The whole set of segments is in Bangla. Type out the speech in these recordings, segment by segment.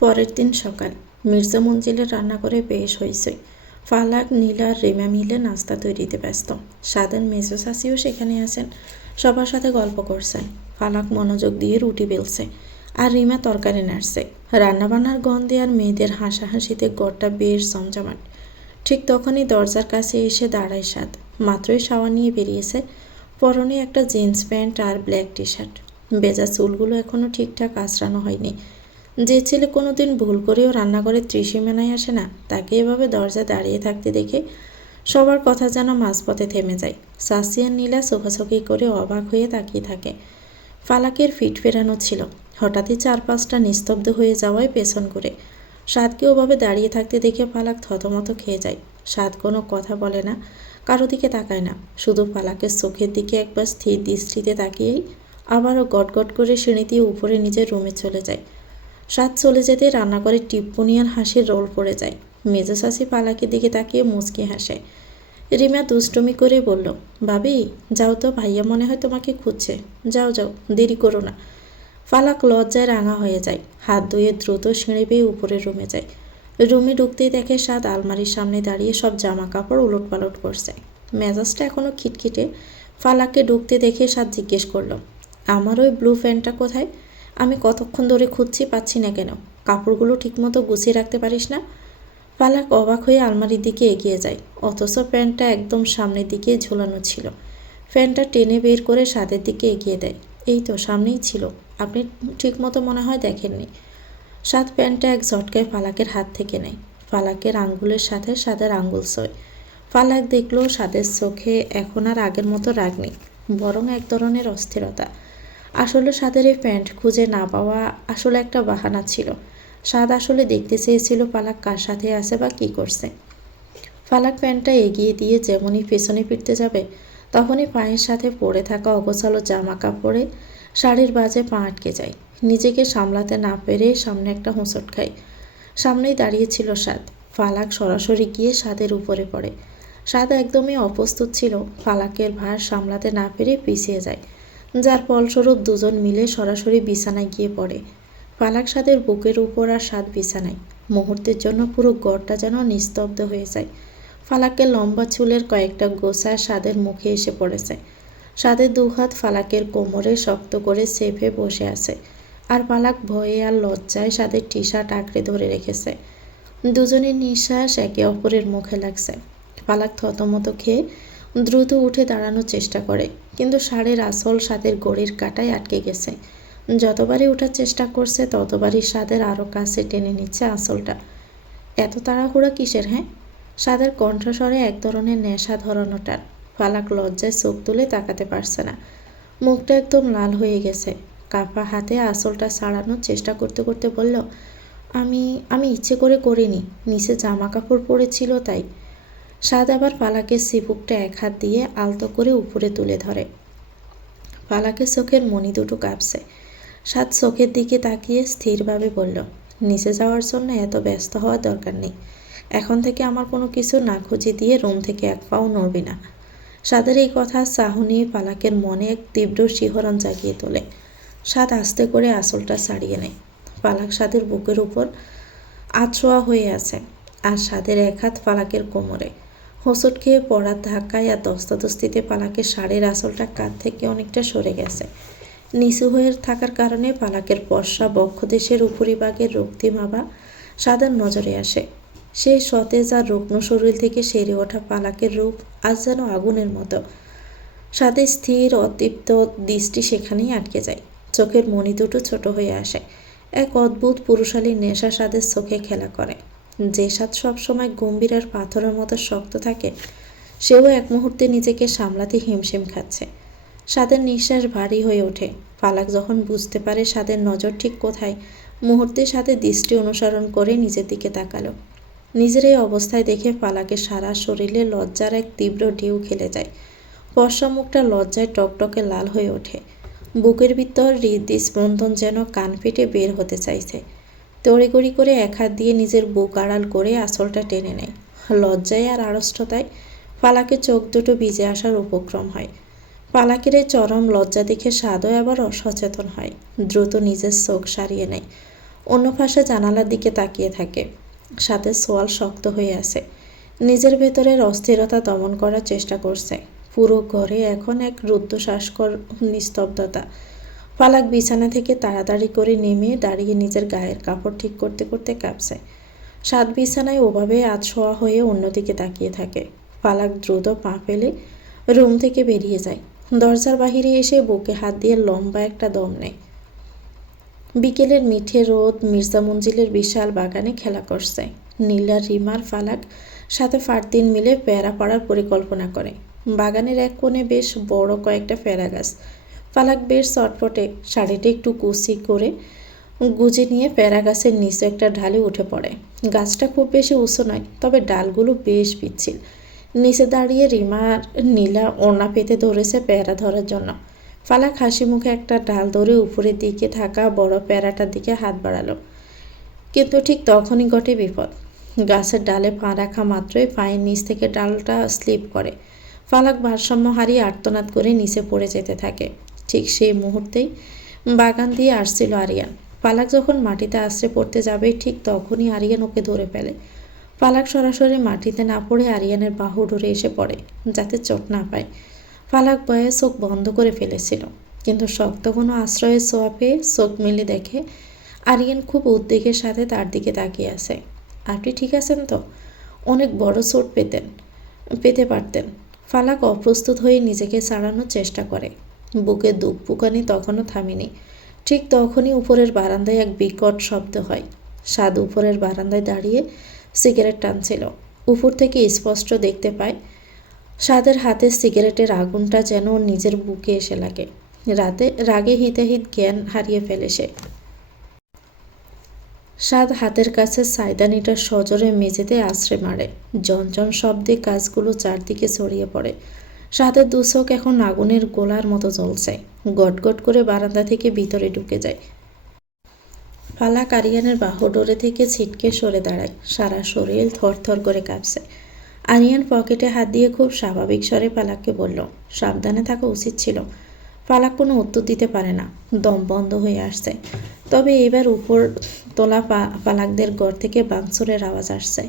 পরের দিন সকাল। মির্জা মঞ্জিলের রান্নাঘরে বেশ হইচই। ফালাক, নীলা আর রিমা মিলে নাস্তা তৈরিতে ব্যস্ত। সাদেন মেজো চাচিও সেখানে আছেন, সবার সাথে গল্প করছেন। ফালাক মনোযোগ দিয়ে রুটি বেলছে আর রিমা তরকারি নাড়ছে। রান্নাবান্নার গন্ধে আর মেয়েদের হাসাহাসিতে ঘরটা বেশ জমজমাট। ঠিক তখনই দরজার কাছে এসে দাঁড়ায় সাদ। মাত্রই শাওয়ার নিয়ে বেরিয়েছে, পরনে একটা জিন্স প্যান্ট আর ব্ল্যাক টি শার্ট। ভেজা চুলগুলো এখনও ঠিকঠাক আঁচড়ানো হয়নি। যে ছেলে কোনোদিন ভুল করেও রান্নাঘরে ত্রিসীমানায় আসে না, তাকে এভাবে দরজায় দাঁড়িয়ে থাকতে দেখে সবার কথা যেন মাঝপথে থেমে যায়। চাচি আর নীলা চোখাচোখি করে অবাক হয়ে তাকিয়ে থাকে। ফালাকের ফিট ফেরানো ছিল, হঠাৎই চারপাশটা নিস্তব্ধ হয়ে যাওয়ায় পেছন করে সাদকে ওভাবে দাঁড়িয়ে থাকতে দেখে ফালাক থতমত খেয়ে যায়। সাদ কোনো কথা বলে না, কারো দিকে তাকায় না, শুধু ফালাকের চোখের দিকে একবার স্থির দৃষ্টিতে তাকিয়েই আবারও গটগট করে সিঁড়ি দিয়ে উপরে নিজের রুমে চলে যায়। সাদ চলে যেতে রান্নাঘরে টিপ্পনি আর হাসির রোল পড়ে যায়। মেজো চাচি ফালাকের দিকে তাকিয়ে মুচকি হাসে। রিমা দুষ্টুমি করে বলল, ভাবি যাও তো, ভাইয়া মনে হয় তোমাকে খুঁজছে। যাও যাও, দেরি করো না। ফালাক লজ্জায় রাঙা হয়ে যায়, হাত ধুয়ে দ্রুত সিঁড়ি বেয়ে উপরের রুমে যায়। রুমে ঢুকতেই দেখে সাদ আলমারির সামনে দাঁড়িয়ে সব জামা কাপড় উলটপালট করছে। মেজাজটা এখনও খিটখিটে। ফালাককে ঢুকতে দেখে সাদ জিজ্ঞেস করল, আমার ওই ব্লু প্যান্টটা কোথায়? আমি কতক্ষণ ধরে খুঁজছি, পাচ্ছি না কেন? কাপড়গুলো ঠিকমতো গুছিয়ে রাখতে পারিস না? ফালাক অবাক হয়ে আলমারির দিকে এগিয়ে যায়, অথচ প্যান্টটা একদম সামনের দিকে ঝোলানো ছিল। প্যান্টটা টেনে বের করে সাদের দিকে এগিয়ে দেয়। এই তো সামনেই ছিল, আপনি ঠিকমতো মনে হয় দেখেননি। সাদ প্যান্টটা এক ঝটকায় ফালাকের হাত থেকে নেয়। ফালাকের আঙ্গুলের সাথে সাদের আঙ্গুল ছোঁয়। ফালাক দেখলো সাদের চোখে এখন আর আগের মতো রাগ নেই, বরং এক ধরনের অস্থিরতা। আসলে সাদের এই প্যান্ট খুঁজে না পাওয়া আসলে একটা বাহানা ছিল। সাদ আসলে দেখতে চেয়েছিল ফালাক কার সাথে আছে বা কী করছে। ফালাক প্যান্টটা এগিয়ে দিয়ে যেমনই পেছনে ফিরতে যাবে, তখনই পায়ের সাথে পড়ে থাকা অগোছালো জামা কাপড়ে শাড়ির বাজে পা আটকে যায়। নিজেকে সামলাতে না পেরে সামনে একটা হোঁচট খায়। সামনেই দাঁড়িয়ে ছিল সাদ। ফালাক সরাসরি গিয়ে সাদের উপরে পড়ে। সাদ একদমই অপ্রস্তুত ছিল, ফালাকের ভার সামলাতে না পেরে পিছিয়ে যায়, যার ফলস্বরূপ দুজন মিলে সরাসরি বিছানায় গিয়ে পড়ে। ফালাক সাদের বুকের উপর আর সাদ বিছানায়। মুহূর্তের জন্য পুরো ঘরটা যেন নিস্তব্ধ হয়ে যায়। ফালাকের লম্বা চুলের কয়েকটা গোছা সাদের মুখে এসে পড়েছে। সাদের দুহাত ফালাকের কোমরে শক্ত করে চেপে বসে আছে, আর ফালাক ভয়ে আর লজ্জায় সাদের টি শার্ট আঁকড়ে ধরে রেখেছে। দুজনের নিঃশ্বাস একে অপরের মুখে লাগছে। ফালাক থতমত খেয়ে দ্রুত উঠে দাঁড়ানোর চেষ্টা করে, কিন্তু শাড়ির আঁচল সাদের ঘড়ির কাঁটায় আটকে গেছে। যতবারই ওঠার চেষ্টা করছে ততবারই সাদের আরও কাছে টেনে নিচ্ছে আঁচলটা। এত তাড়াহুড়া কিসের? হ্যাঁ? সাদের কণ্ঠস্বরে এক ধরনের নেশা ধরানো টান। ফালাক লজ্জায় চোখ তুলে তাকাতে পারছে না, মুখটা একদম লাল হয়ে গেছে। কাঁপা হাতে আঁচলটা ছাড়ানোর চেষ্টা করতে করতে বলল, আমি আমি ইচ্ছে করে করিনি, নিচে জামা কাপড় পরেছিল তাই। সাদ আবার ফালাকের চিবুকটা এক হাত দিয়ে আলতো করে উপরে তুলে ধরে। ফালাকের চোখের মণি দুটো কাঁপছে। সাদ চোখের দিকে তাকিয়ে স্থিরভাবে বলল, নিচে যাওয়ার জন্য এত ব্যস্ত হওয়ার দরকার নেই। এখন থেকে আমার কোনো কিছু না খুঁজে দিয়ে রুম থেকে এক পাও নড়বি না। সাদের এই কথা চাহনি ফালাকের মনে এক তীব্র শিহরণ জাগিয়ে তোলে। সাদ আস্তে করে আঁচলটা ছাড়িয়ে নেয়। ফালাক সাদের বুকের উপর আছোয়া হয়ে আছে, আর সাদের এক হাত ফালাকের কোমরে। হোঁচট খেয়ে পড়ার ধাক্কায় আর দস্তাদস্তিতে ফালাকের শাড়ির আঁচলটা কাঁধ থেকে অনেকটা সরে গেছে। নিচু হয়ে থাকার কারণে ফালাকের পশা বক্ষদেশের উপরিভাগের রক্তিম আভা সাদের নজরে আসে। সেই সতেজ আর রুগ্ন শরীর থেকে সেরে ওঠা ফালাকের রূপ আজ যেন আগুনের মতো। সাদের স্থির অতৃপ্ত দৃষ্টি সেখানেই আটকে যায়। চোখের মণি দুটো ছোট হয়ে আসে। এক অদ্ভুত পুরুষালী নেশা সাদের চোখে খেলা করে। যে সাদ সবসময় গম্ভীর আর পাথরের মতো শক্ত থাকে, সেও এক মুহূর্তে নিজেকে সামলাতে হিমশিম খাচ্ছে। সাদের নিঃশ্বাস ভারী হয়ে ওঠে। ফালাক যখন বুঝতে পারে সাদের নজর ঠিক কোথায়, মুহূর্তে সাদের দৃষ্টি অনুসরণ করে নিজের দিকে তাকালো। নিজের এই অবস্থায় দেখে ফালাকের সারা শরীরে লজ্জার এক তীব্র ঢেউ খেলে যায়। ফর্সা মুখটা লজ্জায় টকটকে লাল হয়ে ওঠে। বুকের ভিতর হৃদস্পন্দন যেন কান ফেটে বের হতে চাইছে। তড়িঘড়ি করে এক হাত দিয়ে নিজের বুক আড়াল করে আঁচলটা টেনে নেয়। লজ্জায় আর আড়ষ্টতায় ফালাকের চোখ দুটো ভিজে আসার উপক্রম হয়। ফালাকের এই চরম লজ্জা দেখে সাদও আবার অসচেতন হয়। দ্রুত নিজের চোখ সারিয়ে নেয়। অন্য পাশে জানালার দিকে তাকিয়ে থাকে। সাথে সোয়াল শক্ত হয়ে আছে। নিজের ভেতরের অস্থিরতা দমন করার চেষ্টা করছে। পুরো ঘরে এখন এক রুদ্ধশ্বাসকর নিস্তব্ধতা। ফালাক বিছানা থেকে তাড়াতাড়ি করে নেমে দাঁড়িয়ে নিজের গায়ের কাপড় ঠিক করতে করতে কাঁপছে। সাত বিছানায় ওভাবে আধশোয়া হয়ে অন্যদিকে তাকিয়ে থাকে। ফালাক দ্রুত পা ফেলে রুম থেকে বেরিয়ে যায়। দরজার বাহিরে এসে বুকে হাত দিয়ে লম্বা একটা দম নেয়। বিকেলের মিঠে রোদ মির্জা মঞ্জিলের বিশাল বাগানে খেলা করছে। নীলা, রিমার, ফালাক সাথে ফারদিন মিলে পেয়ারা পাড়ার পরিকল্পনা করে। বাগানের এক কোণে বেশ বড় কয়েকটা পেয়ারা গাছ। ফালাক বেশ চটপটে শাড়িটা একটু কুচি করে গুজে নিয়ে পেয়ারা গাছের নিচে একটা ঢালে উঠে পড়ে। গাছটা খুব বেশি উঁচু নয়, তবে ডালগুলো বেশ পিচ্ছিল। নিচে দাঁড়িয়ে রিমার নীলা ওড়না পেতে ধরেছে পেয়ারা ধরার জন্য। ফালাক হাসি মুখে একটা ডাল ধরে উপরের দিকে থাকা বড় পেয়ারাটার দিকে হাত বাড়ালো। কিন্তু ঠিক তখনই ঘটে বিপদ। গাছের ডালে পা রাখা মাত্রই পায়ের নিচ থেকে ডালটা স্লিপ করে। ফালাক ভারসাম্য হারিয়ে আর্তনাদ করে নিচে পড়ে যেতে থাকে। ঠিক সেই মুহূর্তেই বাগান দিয়ে আসছিল আরিয়ান। ফালাক যখন মাটিতে আছড়ে পড়তে যাবে ঠিক তখনই আরিয়ান ওকে ধরে ফেলে। ফালাক সরাসরি মাটিতে না পড়ে আরিয়ানের বাহু ধরে এসে পড়ে, যাতে চোট না পায়। ফালাক ভয়ে চোখ বন্ধ করে ফেলেছিল, কিন্তু শক্ত কোনো আশ্রয়ের ছোঁয়া পেয়ে চোখ মেলে দেখে আরিয়ান খুব উদ্বেগের সাথে তার দিকে তাকিয়ে আছে। আপনি ঠিক আছেন তো? অনেক বড় চোট পেতে পারতেন। ফালাক অপ্রস্তুত হয়ে নিজেকে ছাড়ানোর চেষ্টা করে। বুকে দুঃখপুকানি তখনও থামেনি। ঠিক তখনই উপরের বারান্দায় এক বিকট শব্দ হয়। সাদ উপরের বারান্দায় দাঁড়িয়ে সিগারেট টানছিল। উপর থেকে স্পষ্ট দেখতে পায় সাদের হাতে সিগারেটের আগুনটা যেন নিজের বুকে এসে লাগে। রাগে হিতাহিত জ্ঞান হারিয়ে ফেলে সে। সাদ হাতের কাছে সাইদানিটা সজোরে মেঝেতে আছড়ে মারে। ঝনঝন শব্দে কাজগুলো চারদিকে ছড়িয়ে পড়ে। সাদের দুচোখ এখন আগুনের গোলার মতো জ্বলছে। গটগট করে বারান্দা থেকে ভিতরে ঢুকে যায়। ফালাক আরিয়ানের বাহু ডোরে থেকে ছিটকে সরে দাঁড়ায়। সারা শরীর থরথর করে কাঁপছে। আরিয়ান পকেটে হাত দিয়ে খুব স্বাভাবিক স্বরে ফালাককে বলল, সাবধানে থাকা উচিত ছিল। ফালাক কোনো উত্তর দিতে পারে না, দম বন্ধ হয়ে আসছে। তবে এবার উপর তোলা ফালাকদের ঘর থেকে বাংসুরের আওয়াজ আসছে।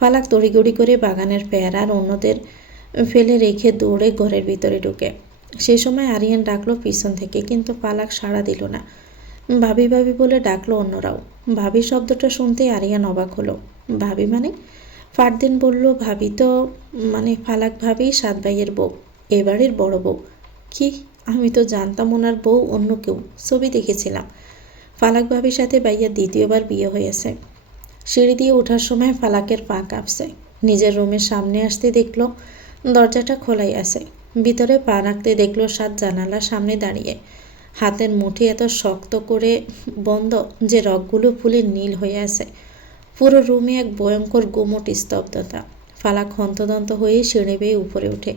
ফালাক তড়িগড়ি করে বাগানের পেয়ারার অন্যদের ফেলে রেখে দৌড়ে ঘরের ভিতরে ঢুকে। সে সময় আরিয়ান ডাকলো পিছন থেকে, কিন্তু ফালাক সাড়া দিল না। ভাবি ভাবি বলে ডাকলো অন্যরাও। ভাবি শব্দটা শুনতেই আরিয়ান অবাক হলো। ভাবি মানে? ফারদিন বলল, ভাবি তো মানে ফালাক ভাবি সাত ভাইয়ের বউ, এ বাড়ির বড় বউ। কি? আমি তো জানতাম ওনার বউ অন্য কেউ, ছবি দেখেছিলাম। ফালাক ভাবির সাথে ভাইয়ার দ্বিতীয়বার বিয়ে হয়েছে। সিঁড়ি দিয়ে ওঠার সময় ফালাকের পা কাঁপছে। নিজের রুমের সামনে আসতে দেখলো দরজাটা খোলাই আছে। ভিতরে পা রাখতে দেখলো সাত জানালার সামনে দাঁড়িয়ে। হাতের মুঠি এত শক্ত করে বন্ধ যে রগগুলো ফুলে নীল হয়ে আছে। পুরো রুমে এক ভয়ঙ্কর গুমট স্তব্ধতা। ফালাক হন্তদন্ত হয়ে সিঁড়ি বেয়ে উপরে ওঠে।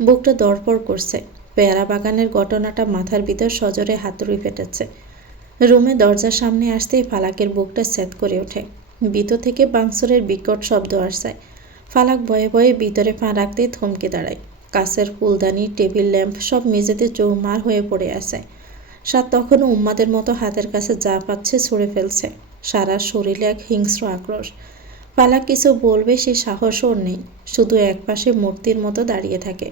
বুকটা দরপড় করছে। পেয়ারা বাগানের ঘটনাটা মাথার ভিতর সজোরে হাতুড়ি পেটেছে। রুমে দরজার সামনে আসতেই ফালাকের বুকটা স্যাঁত করে ওঠে। ভিতর থেকে বাংসুরের বিকট শব্দ আসছে। ফালাক ভয়ে ভয়ে ভিতরে পা রাখতে থমকে দাঁড়ায়। কাছের ফুলদানি, টেবিল ল্যাম্প সব মেঝেতে চৌমার হয়ে পড়ে আছে। সাত তখনও উম্মাদের মতো হাতের কাছে যা পাচ্ছে ছুঁড়ে ফেলছে। সারা শরীরে এক হিংস্র আক্রোশ। ফালাক কিছু বলবে সে সাহসও নেই, শুধু একপাশে মূর্তির মতো দাঁড়িয়ে থাকে।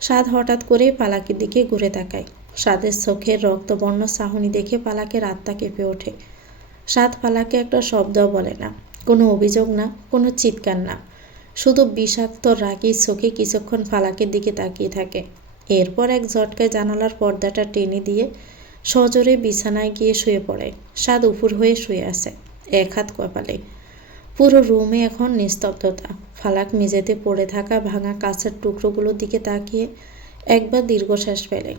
সাদ হঠাৎ করে ফালাকের দিকে ঘুরে তাকায়। সাদের চোখের রক্তবর্ণ চাহনি দেখে ফালাকের আত্মা কেঁপে ওঠে। সাদ ফালাকে একটা শব্দও বলে না, কোনো অভিযোগ না, কোনো চিৎকার না, শুধু বিষাক্ত রাগী চোখে কিছুক্ষণ ফালাকের দিকে তাকিয়ে থাকে। এরপর এক ঝটকায় জানালার পর্দাটা টেনে দিয়ে সজোরে বিছানায় গিয়ে শুয়ে পড়ে। সাদ উপুর হয়ে শুয়ে আছে, এক হাত কপালে। পুরো রুমে এখন নিস্তব্ধতা। ফালাক মেঝেতে পড়ে থাকা ভাঙা কাঁচের টুকরোগুলোর দিকে তাকিয়ে একবার দীর্ঘশ্বাস ফেলে।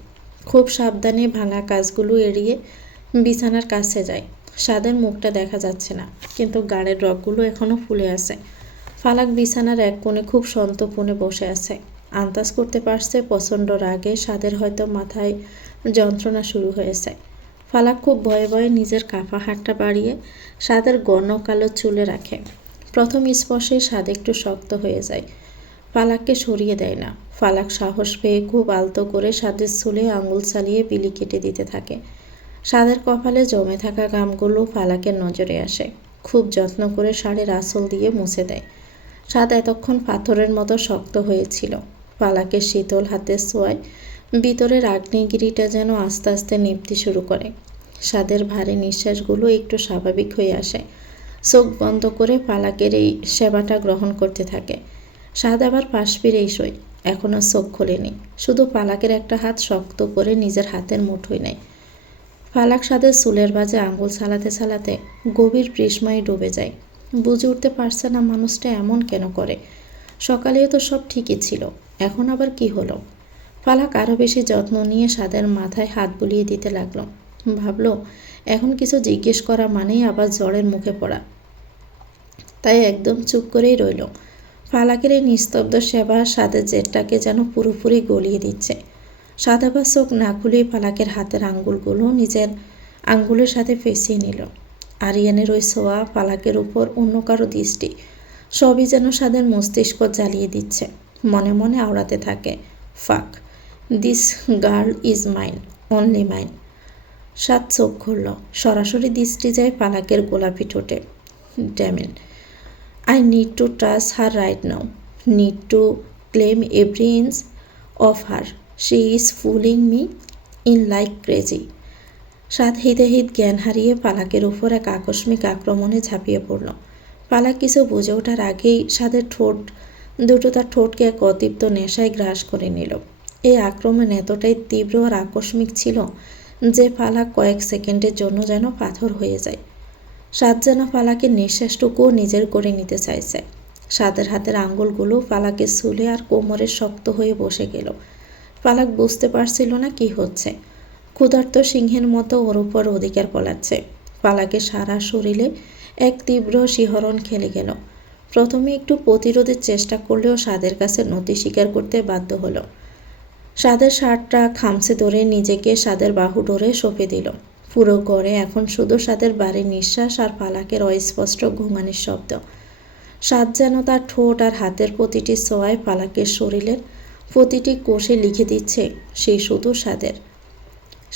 খুব সাবধানে ভাঙা কাঁচগুলো এড়িয়ে বিছানার কাছে যায়। সাদের মুখটা দেখা যাচ্ছে না, কিন্তু গাড়ের রগগুলো এখনও ফুলে আছে। ফালাক বিছানার এক কোণে খুব সন্তর্পণে বসে আছে। আন্দাজ করতে পারছে প্রচণ্ড রাগে সাদের হয়তো মাথায় যন্ত্রণা শুরু হয়েছে। ফালাক খুব ভয়ে ভয়ে নিজের কাঁপা হাতটা বাড়িয়ে সাদের ঘন কালো চুলে রাখে। প্রথম স্পর্শে সাদ একটু শক্ত হয়ে যায়। ফালাককে সরিয়ে দেয় না। ফালাক সাহস পেয়ে খুব আলতো করে সাদের চুলে আঙুল চালিয়ে বিলি কেটে দিতে থাকে। সাদের কপালে জমে থাকা ঘামগুলো ফালাকের নজরে আসে। খুব যত্ন করে শাড়ির আঁচল দিয়ে মুছে দেয়। সাদ এতক্ষণ পাথরের মতো শক্ত হয়েছিল। ফালাকের শীতল হাতের ছোঁয়ায় ভিতরের আগ্নেয়গিরিটা যেন আস্তে আস্তে নিভতে শুরু করে। সাদের ভারী নিঃশ্বাসগুলো একটু স্বাভাবিক হয়ে আসে। চোখ বন্ধ করে ফালাকের এই সেবাটা গ্রহণ করতে থাকে। সাদ আবার পাশ ফিরেই শোয়। এখনও চোখ খোলেনি, শুধু ফালাকের একটা হাত শক্ত করে নিজের হাতের মুঠোয় নেয়। ফালাক সাদের চুলের বাজে আঙুল চালাতে চালাতে গভীর বিস্ময়ে ডুবে যায়। বুঝে উঠতে পারছে না মানুষটা এমন কেন করে। সকালেও তো সব ঠিকই ছিল, এখন আবার কি হলো। ফালাক আরও বেশি যত্ন নিয়ে সাদের মাথায় হাত বুলিয়ে দিতে লাগলো। ভাবলো এখন কিছু জিজ্ঞেস করা মানেই আবার জ্বরের মুখে পড়া, তাই একদম চুপ করেই রইল। ফালাকের এই নিস্তব্ধ সেবা সাদের জেদটাকে যেন পুরোপুরি গলিয়ে দিচ্ছে। সাদ আবার চোখ না খুলেই ফালাকের হাতের আঙ্গুলগুলো নিজের আঙ্গুলের সাথে ফেঁসিয়ে নিল। আরিয়ানের ওই ছোঁয়া, ফালাকের উপর অন্য কারো দৃষ্টি, সবই যেন সাদের মস্তিষ্ক জ্বালিয়ে দিচ্ছে। মনে মনে আওড়াতে থাকে, fuck, this girl is mine, only mine. Saad চোখ খুলল। সরাসরি দৃষ্টি যায় ফালাকের গোলাপি ঠোঁটে। ড্যামেন, I need to touch her right now. Need to claim every inch of her. She is fooling me in like crazy. সাদ হিতে জ্ঞান হারিয়ে ফালাকের উপর এক আকস্মিক আক্রমণে ঝাঁপিয়ে পড়ল। ফালাক কিছু বুঝে ওঠার আগেই সাদের ঠোঁট দুটো তার ঠোঁটকে এক অতৃপ্ত নেশায় গ্রাস করে নিল। এই আক্রমণ এতটাই তীব্র আর আকস্মিক ছিল যে ফালাক কয়েক সেকেন্ডের জন্য যেন পাথর হয়ে যায়। সাদ যেন ফালাকের নিঃশ্বাসটুকুও নিজের করে নিতে চাইছে। সাদের হাতের আঙ্গুলগুলো ফালাকের চুলে আর কোমরে শক্ত হয়ে বসে গেল। ফালাক বুঝতে পারছিল না কি হচ্ছে। ক্ষুধার্ত সিংহের মতো ওর উপর অধিকার পলাচ্ছে। ফালাকের সারা শরীরে এক তীব্র শিহরণ খেলে গেল। প্রথমে একটু প্রতিরোধের চেষ্টা করলেও সাদের কাছে নতি স্বীকার করতে বাধ্য হলো। সাদের শার্টটা খামচে ধরে নিজেকে সাদের বাহু ধরে সঁপে দিল। পুরো ঘরে এখন শুধু সাদের বাড়ির নিঃশ্বাস আর ফালাকের অস্পষ্ট ঘুমানির শব্দ। সাদ যেন তার ঠোঁট আর হাতের প্রতিটি ছোঁয়ায় ফালাকের শরীরের প্রতিটি কোষে লিখে দিচ্ছে সেই শুধু সাদের।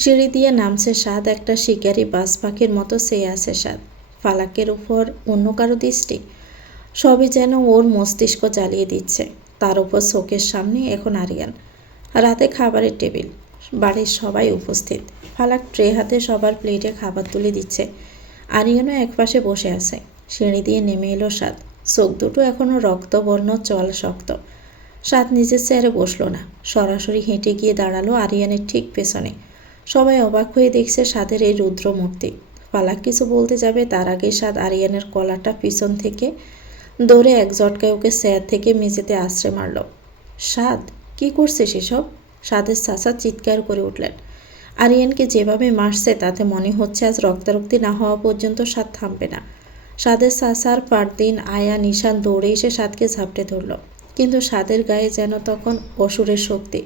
সিঁড়ি দিয়ে নামছে সাদ, একটা শিকারি বাজ পাখির মতো চেয়ে আছে সাদ। ফালাকের উপর অন্য কারো দৃষ্টি, সবই যেন ওর মস্তিষ্ক জ্বালিয়ে দিচ্ছে। তার উপর চোখের সামনে এখন আরিয়ান। রাতে খাবারের টেবিল, বাড়ির সবাই উপস্থিত। ফালাক ট্রে হাতে সবার প্লেটে খাবার তুলে দিচ্ছে। আরিয়ানও একপাশে বসে আছে। সিঁড়ি দিয়ে নেমে এলো সাদ। চোখ দুটো এখনও রক্তবর্ণ, চল শক্ত। সাদ নিজের চেয়ারে বসলো না, সরাসরি হেঁটে গিয়ে দাঁড়ালো আরিয়ানের ঠিক পেছনে। সবাই অবাক হয়ে দেখছে সাদের এই রুদ্র মূর্তি। ফালাক কিছু বলতে যাবে তার আগে সাদ আরিয়ানের কলারটা পিছন থেকে দৌড়ে এক ঝটকায় ওকে চেয়ার থেকে মেঝেতে আছড়ে মারল। সাদ, কি করছে সেসব? সাদের চাচা চিৎকার করে উঠলেন। আরিয়ানকে যেভাবে মারছে তাতে মনে হচ্ছে আজ রক্তারক্তি না হওয়া পর্যন্ত সাদ থামবে না। সাদের চাচার পারদিন, আয়া, নিশান দৌড়ে এসে সাদকে ঝাপটে ধরল। কিন্তু সাদের গায়ে যেন তখন অসুরের শক্তি।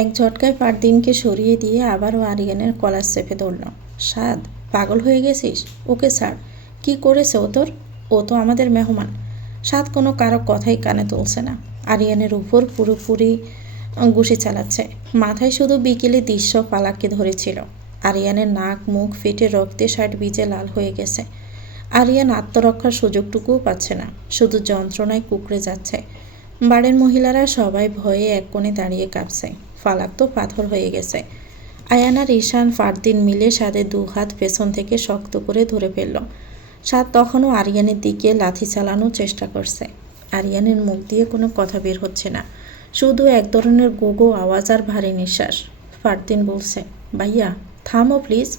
এক ঝটকায় পারদিনকে সরিয়ে দিয়ে আবারও আরিয়ানের কলার চেপে ধরল। সাদ, পাগল হয়ে গেছিস? ওকে ছাড়। কি করেছে ও তোর? ও তো আমাদের মেহমান। সাদ কোনো কারো কথাই কানে তুলছে না। আরিয়ানের উপর পুরোপুরি ঘুষি চালাচ্ছে। মাথায় শুধু বিকেলে দৃশ্য ফালাককে ধরেছিল। আরিয়ানের নাক মুখ ফেটে রক্তে শার্ট ভিজে লাল হয়ে গেছে। আরিয়ান আত্মরক্ষার সুযোগটুকুও পাচ্ছে না, শুধু যন্ত্রণায় কুঁকড়ে যাচ্ছে। বাড়ির মহিলারা সবাই ভয়ে এক কোণে দাঁড়িয়ে কাঁপছে। ফালাক তো পাথর হয়ে গেছে। আয়ান আর ঈশান ফারদিন মিলে সাদের দু হাত পেছন থেকে শক্ত করে ধরে ফেলল। সাদ তখনও আরিয়ানের দিকে লাথি চালানোর চেষ্টা করছে। আরিয়ানের মুখ দিয়ে কোনো কথা বের হচ্ছে না, শুধু এক ধরনের গোগো আওয়াজ আর ভারী নিঃশ্বাস। ফারদিন বলছে, ভাইয়া থামো প্লিজ।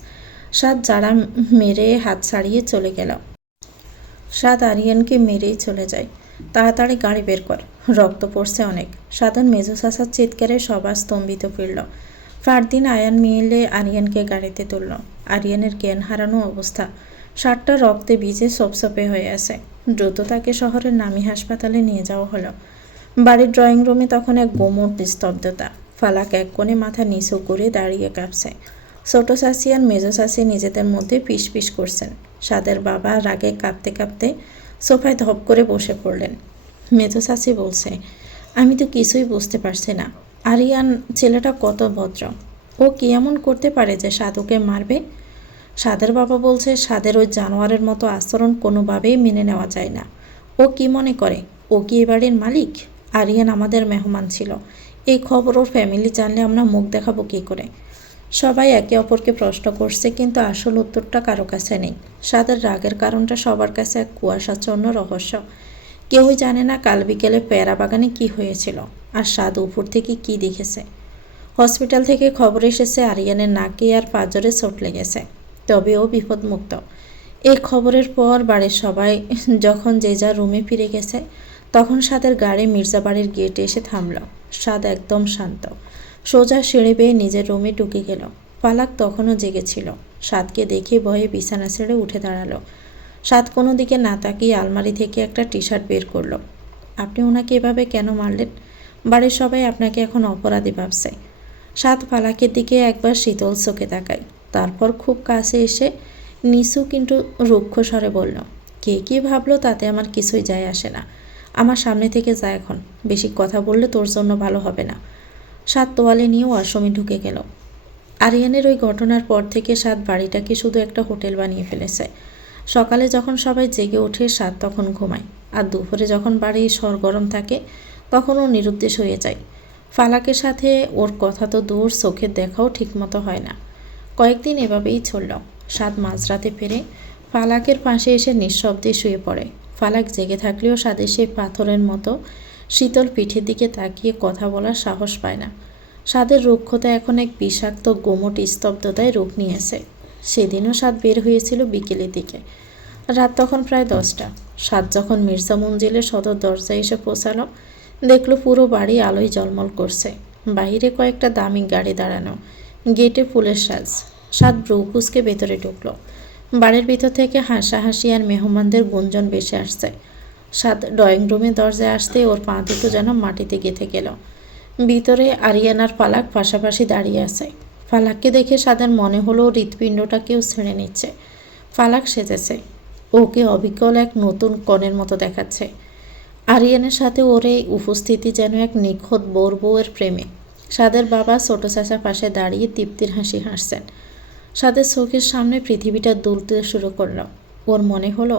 সাদ জাড়া মেরে হাত ছাড়িয়ে চলে গেল। সাদ আরিয়ানকে মেরেই চলে যায়। তাড়াতাড়ি গাড়ি বের কর, রক্ত পড়ছে অনেক। সাধারণ মেজো চাচার চিৎকারে সবার স্তম্ভিত ফিরল। ফারদিন আয়ান মিলে আরিয়ানকে গাড়িতে তুলল। আরিয়ানের জ্ঞান হারানো অবস্থা, শার্টটা রক্তে ভিজে সপসপে হয়ে আছে। দ্রুত তাকে শহরের নামী হাসপাতালে নিয়ে যাওয়া হলো। বাড়ির ড্রয়িং রুমে তখন এক গোমট নিস্তব্ধতা। ফালাক এক কোণে মাথা নিচু করে দাঁড়িয়ে কাঁপছে। ছোট চাচি আর মেজো চাচি নিজেদের মধ্যে পিস পিস করছেন। সাদের বাবা রাগে কাঁপতে কাঁপতে সোফায় ধপ করে বসে পড়লেন। মেজো চাচি বলছে, আমি তো কিছুই বুঝতে পারছি না। আরিয়ান ছেলেটা কত ভদ্র, ও কি এমন করতে পারে যে সাদ ওকে মারবে? সাদের বাবা বলছে সাদের ওই জানোয়ারের মতো আচরণ কোনোভাবেই মেনে নেওয়া যায় না। ও কি মনে করে ও কি এ বাড়ির মালিক? আরিয়ান আমাদের মেহমান ছিল, এই খবর ওর ফ্যামিলি জানলে আমরা মুখ দেখাবো কী করে? সবাই একে অপরকে প্রশ্ন করছে, কিন্তু আসল উত্তরটা কারো কাছে নেই। সাদের রাগের কারণটা সবার কাছে এক কুয়াশাচ্ছন্ন রহস্য। কেউই জানে না কাল বিকেলে পেয়ারা বাগানে কী হয়েছিল, আর সাদ উপর থেকে কী দেখেছে। হসপিটাল থেকে খবর এসেছে আরিয়ানের নাকে আর পাঁজরে চোট লেগেছে, তবে ও বিপদমুক্ত। এই খবরের পর বাড়ির সবাই যখন যে যার রুমে ফিরে গেছে, তখন সাদের গাড়ি মির্জা বাড়ির গেটে এসে থামল। সাদ একদম শান্ত, সোজা সিঁড়ি বেয়ে নিজের রুমে ঢুকে গেল। ফালাক তখনও জেগেছিল। সাদকে দেখে ভয়ে বিছানা ছেড়ে উঠে দাঁড়ালো। সাদ কোনো দিকে না তাকিয়ে আলমারি থেকে একটা টি শার্ট বের করলো। আপনি ওনাকে এভাবে কেন মারলেন? বাড়ির সবাই আপনাকে এখন অপরাধী ভাবছে। সাদ ফালাকের দিকে একবার শীতল চোখে তাকায়, তারপর খুব কাছে এসে নিচু কিন্তু রুক্ষ স্বরে বলল, কে কী ভাবলো তাতে আমার কিছুই যায় আসে না। আমার সামনে থেকে যা এখন, বেশি কথা বললে তোর জন্য ভালো হবে না। সাদ তোয়ালে নিয়ে ওয়াশরুমে ঢুকে গেল। আরিয়ানের ওই ঘটনার পর থেকে সাদ বাড়িটাকে শুধু একটা হোটেল বানিয়ে ফেলেছে। সকালে যখন সবাই জেগে ওঠে সাদ তখন ঘুমায়, আর দুপুরে যখন বাড়ি সরগরম থাকে তখন ও নিরুদ্দেশ হয়ে যায়। ফালাকের সাথে ওর কথা তো দূর, চোখের দেখাও ঠিকমতো হয় না। কয়েকদিন এভাবেই চলল। সাদ মাঝরাতে ফিরে ফালাকের পাশে এসে নিঃশব্দে শুয়ে পড়ে। ফালাক জেগে থাকলেও সাদের সেই পাথরের মতো শীতল পিঠের দিকে তাকিয়ে কথা বলার সাহস পায় না। সাদের রুক্ষতা এখন এক বিষাক্ত গোমট স্তব্ধতায় রূপ নিয়েছে। সেদিনও সাদ বের হয়েছিল বিকেলের দিকে। রাত তখন প্রায় 10টা। সাদ যখন মির্জা মঞ্জিলের সদর দরজায় এসে পৌঁছালো, দেখলো পুরো বাড়ি আলোয় ঝলমল করছে। বাইরে কয়েকটা দামি গাড়ি দাঁড়ানো, গেটে ফুলের সাজ। সাদ ব্রু কুঁচকে ভেতরে ঢুকলো। বাড়ির ভিতর থেকে হাসাহাসি আর মেহমানদের গুঞ্জন ভেসে আসছে। সাদ ড্রয়িং রুমে দরজায় আসতে ওর পা দুটো যেন মাটিতে গেঁথে গেল। ভিতরে আরিয়ানার ফালাক পাশাপাশি দাঁড়িয়ে আছে। ফালাককে দেখে সাদের মনে হলো হৃৎপিণ্ডটা কেউ ছেড়ে নিচ্ছে। ফালাক সেজেছে, ওকে অবিকল এক নতুন কনের মতো দেখাচ্ছে। আরিয়ানের সাথে ওর এই উপস্থিতি যেন এক নিখুঁত বোর বউয়ের প্রেমে। সাদের বাবা ছোট চাচা পাশে দাঁড়িয়ে তৃপ্তির হাসি হাসছেন। সাদের চোখের সামনে পৃথিবীটা দুলতে শুরু করলো। ওর মনে হলো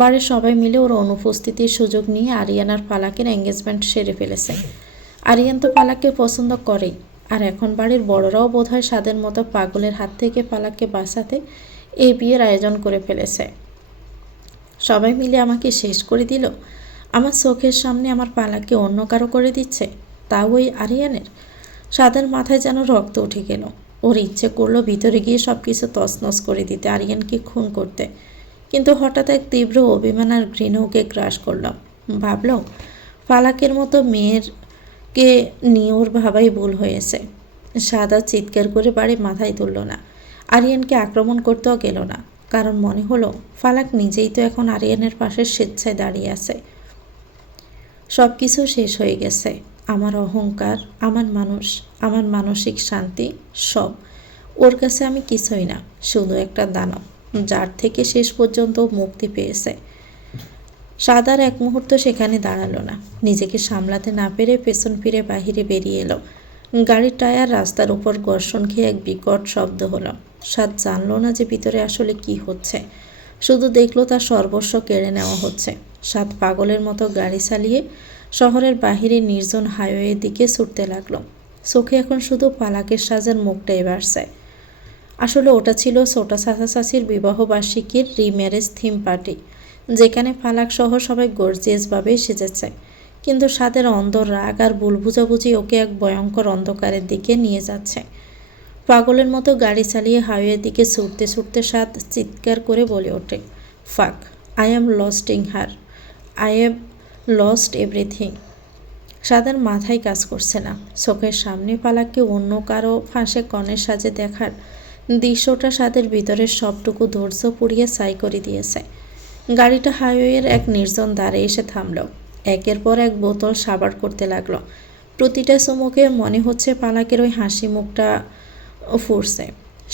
বাড়ির সবাই মিলে ওর অনুপস্থিতির সুযোগ নিয়ে আরিয়ানার ফালাকের এঙ্গেজমেন্ট সেরে ফেলেছে। আরিয়ান তো পালাককে পছন্দ করেই, আর এখন বাড়ির বড়রাও বোধহয় সাদের মতো পাগলের হাত থেকে পালাককে বাঁচাতে এই বিয়ের আয়োজন করে ফেলেছে। সবাই মিলে আমাকে শেষ করে দিল। আমার চোখের সামনে আমার পালাককে অন্য কারো করে দিচ্ছে, তাও ওই আরিয়ানের। সাদের মাথায় যেন রক্ত উঠে গেল। ওর ইচ্ছে করলো ভিতরে গিয়ে সব কিছু তছনছ করে দিতে, আরিয়ানকে খুন করতে। কিন্তু হঠাৎ এক তীব্র অভিমান আর ঘৃণা ওকে গ্রাস করল। ভাবল ফালাকের মতো মেয়েরকে নিয়ে ওর ভাবাই ভুল হয়েছে। সাদা চিৎকার করে বাড়ি মাথায় তুলল না, আরিয়ানকে আক্রমণ করতেও গেল না, কারণ মনে হলো ফালাক নিজেই তো এখন আরিয়ানের পাশে স্বেচ্ছায় দাঁড়িয়ে আছে। সব কিছু শেষ হয়ে গেছে। আমার অহংকার, আমার মানুষ, আমার মানসিক শান্তি, সব ওর কাছে আমি কিছুই না, শুধু একটা দানব, যার থেকে শেষ পর্যন্ত মুক্তি পেয়েছে। সাদার এক মুহূর্ত সেখানে দাঁড়ালো না। নিজেকে সামলাতে না পেরে পেছন ফিরে বাহিরে বেরিয়ে এলো। গাড়ির টায়ার রাস্তার উপর ঘর্ষণ খেয়ে এক বিকট শব্দ হলো। সাদ জানলো না যে ভিতরে আসলে কি হচ্ছে, শুধু দেখলো তার সর্বস্ব কেড়ে নেওয়া হচ্ছে। সাদ পাগলের মতো গাড়ি চালিয়ে শহরের বাহিরে নির্জন হাইওয়ের দিকে ছুটতে লাগলো। চোখে এখন শুধু পালাকের সাজের মুখটাই বাড়ছে। আসলে ওটা ছিল ছোটা চাচা চাচির বিবাহবার্ষিকীর রিম্যারেজ থিম পার্টি, যেখানে ফালাক সহ সবাই গর্জিয়াসভাবে সেজেছে। কিন্তু সাদের অন্ধ রাগ আর ভুল বুঝাবুঝি ওকে এক ভয়ঙ্কর অন্ধকারের দিকে নিয়ে যাচ্ছে। পাগলের মতো গাড়ি চালিয়ে হাইওয়ের দিকে ছুটতে ছুটতে সাদ চিৎকার করে বলে ওঠে, fuck, I am losting her, I have lost everything. সাদের মাথায় কাজ করছে না। চোখের সামনে ফালাককে অন্য কারো ফাঁসে কনের সাজে দেখার দৃশ্যটা সাদের ভিতরের সবটুকু ধৈর্য পুড়িয়ে ছাই করে দিয়েছে। গাড়িটা হাইওয়ের এক নির্জন দ্বারে এসে থামল। একের পর এক বোতল সাবার করতে লাগলো। প্রতিটা চুমুকে মনে হচ্ছে পালাকের ওই হাসি মুখটা ফুরছে।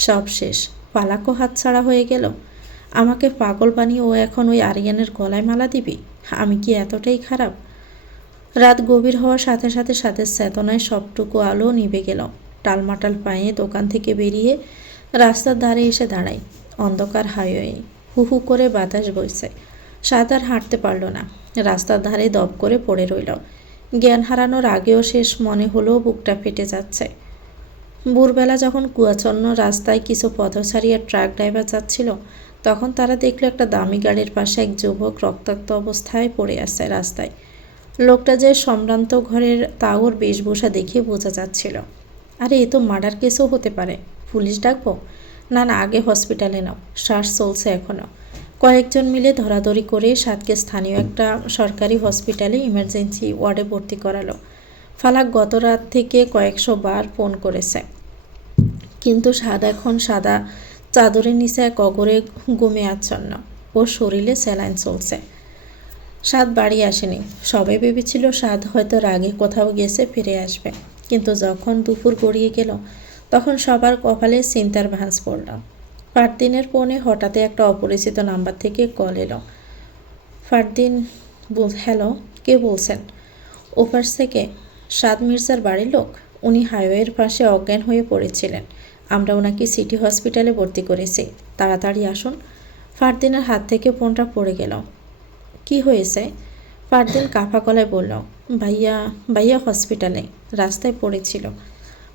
সব শেষ, পালাকও হাতছাড়া হয়ে গেল। আমাকে পাগল বানিয়ে ও এখন ওই আরিয়ানের গলায় মালা দিবি? আমি কি এতটাই খারাপ? রাত গভীর হওয়ার সাথে সাথে সাদের চেতনায় সবটুকু আলো নিভে গেল। টালমাটাল পায়ে দোকান থেকে বেরিয়ে রাস্তার ধারে এসে দাঁড়ায়। অন্ধকার হাইওয়ে, হু হু করে বাতাস বইছে। সাদ আর হাঁটতে পারল না, রাস্তার ধারে দপ করে পড়ে রইল। জ্ঞান হারানোর আগেও শেষ মনে হলো বুকটা ফেটে যাচ্ছে। ভোরবেলা যখন কুয়াচ্ছন্ন রাস্তায় কিছু পথচারী আর ট্রাক ড্রাইভার যাচ্ছিল, তখন তারা দেখলো একটা দামি গাড়ির পাশে এক যুবক রক্তাক্ত অবস্থায় পড়ে আছে রাস্তায়। লোকটা যে সম্ভ্রান্ত ঘরের তাওর বেশভূষা দেখে বোঝা যাচ্ছিল। আরে এ তো মার্ডার কেসও হতে পারে, পুলিশ ডাকবো? না না, আগে হসপিটালে নাও, শ্বাস চলছে এখনও। কয়েকজন মিলে ধরাধরি করে সাদকে স্থানীয় একটা সরকারি হসপিটালে ইমার্জেন্সি ওয়ার্ডে ভর্তি করালো। ফালাক গত রাত থেকে কয়েকশো বার ফোন করেছে, কিন্তু সাদ এখন সাদা চাদরের নিচে এক অগরে ঘুমে আচ্ছন্ন। ওর শরীরে স্যালাইন চলছে। সাদ বাড়ি আসেনি। সবাই ভেবেছিল সাদ হয়তো রাগে কোথাও গেছে, ফিরে আসবে। কিন্তু যখন দুপুর গড়িয়ে গেল, তখন সবার কপালে চিন্তার ভাঁজ পড়ল। ফারদিনের ফোনে হঠাৎ একটা অপরিচিত নাম্বার থেকে কল এলো। ফারদিন হ্যালো, কে বলছেন? ওপাশ থেকে সাদ মির্জার বাড়ির লোক। উনি হাইওয়ের পাশে অজ্ঞান হয়ে পড়েছিলেন। আমরা ওনাকে সিটি হসপিটালে ভর্তি করেছি, তাড়াতাড়ি আসুন। ফারদিনের হাত থেকে ফোনটা পড়ে গেল। কি হয়েছে? ফারদিন কাঁপা গলায় বলল, ভাইয়া ভাইয়া হসপিটালে, রাস্তায় পড়েছিল।